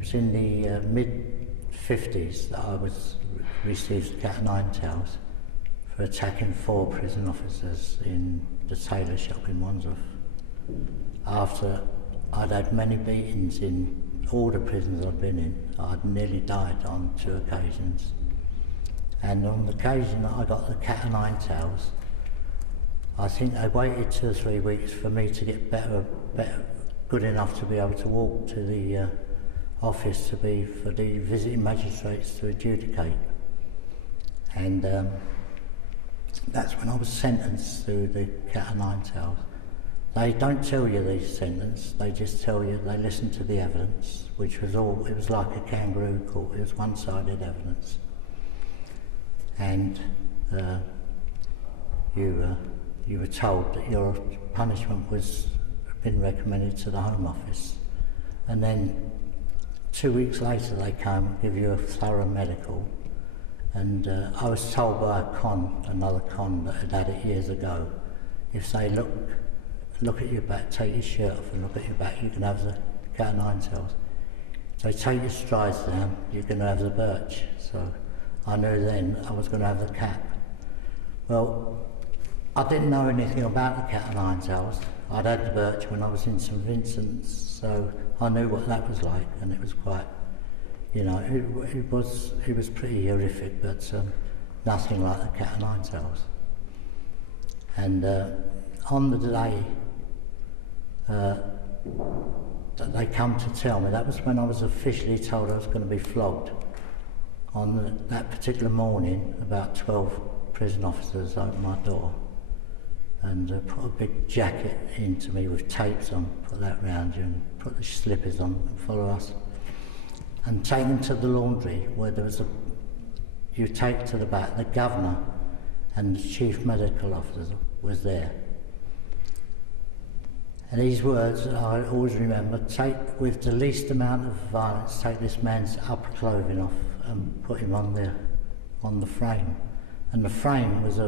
was in the mid-50s that I received cat o' nine tails for attacking 4 prison officers in the tailor shop in Wandsworth. After I'd had many beatings in all the prisons I'd been in, I'd nearly died on 2 occasions. And on the occasion that I got the cat o' nine tails, I think they waited 2 or 3 weeks for me to get better, good enough to be able to walk to the office for the visiting magistrates to adjudicate. And that's when I was sentenced to the cat o' nine tails. They don't tell you the sentence, they just tell you, they listen to the evidence, which was all, it was like a kangaroo court, it was one-sided evidence. And you were told that your punishment was been recommended to the Home Office. And then 2 weeks later they came and give you a thorough medical. And I was told by another con that had had it years ago, if they look at your back, take your shirt off and look at your back, you can have the cat o' nine tails. If they take your strides down, you're going to have the birch. So I knew then I was going to have the cap. Well, I didn't know anything about the cat o' nine tails. I'd had the birch when I was in St Vincent's, so I knew what that was like, and it was quite, you know, it was pretty horrific, but nothing like the cat o' nine tails. And on the day that they come to tell me, that was when I was officially told I was going to be flogged. On that particular morning, about 12 prison officers opened my door and put a big jacket into me with tapes on, put that round you, and put the slippers on and follow us. And taken to the laundry, where there was you take to the back, the governor and the chief medical officer was there. And these words I always remember: take, with the least amount of violence, take this man's upper clothing off and put him on the frame. And the frame was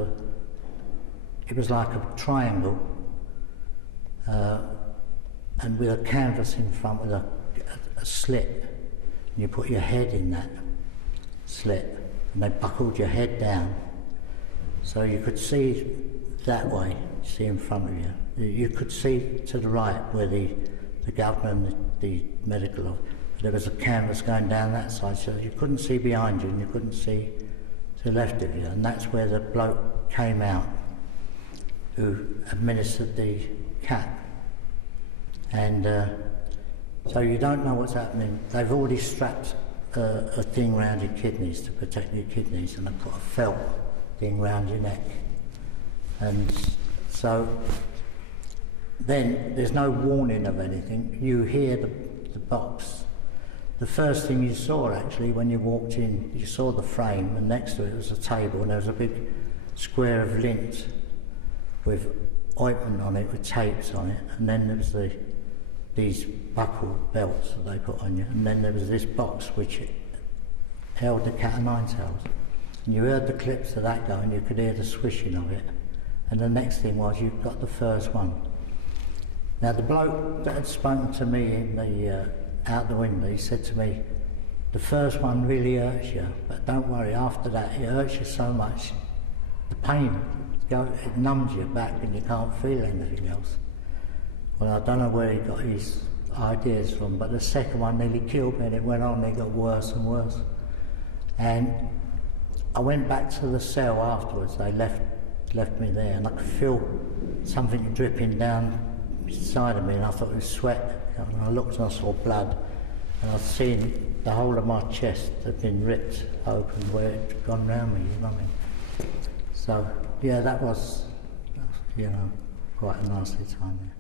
it was like a triangle, and with a canvas in front with a slit. And you put your head in that slit, and they buckled your head down, so you could see that way, see in front of you. You could see to the right where the governor and the medical, there was a canvas going down that side, so you couldn't see behind you and you couldn't see to the left of you. And that's where the bloke came out who administered the cap. And so you don't know what's happening. They've already strapped a thing round your kidneys to protect your kidneys, and they put a felt thing round your neck. And so then there's no warning of anything. You hear the box. The first thing you saw, actually, when you walked in, you saw the frame, and next to it was a table, and there was a big square of lint with ointment on it, with tapes on it, and then there was these buckle belts that they put on you, and then there was this box which held the cat o' nine tails. And you heard the clips of that go, and you could hear the swishing of it. And the next thing was you got the first one. Now the bloke that had spoken to me in out the window, he said to me, the first one really hurts you, but don't worry, after that it hurts you so much, the pain, it numbs you back and you can't feel anything else. Well, I don't know where he got his ideas from, but the second one nearly killed me, and it went on, it got worse and worse. And I went back to the cell afterwards. They left me there, and I could feel something dripping down inside of me, and I thought it was sweat. And I looked and I saw blood, and I'd seen the whole of my chest had been ripped open where it had gone round me, you know what I mean? So, yeah, that was, you know, quite a nasty time there.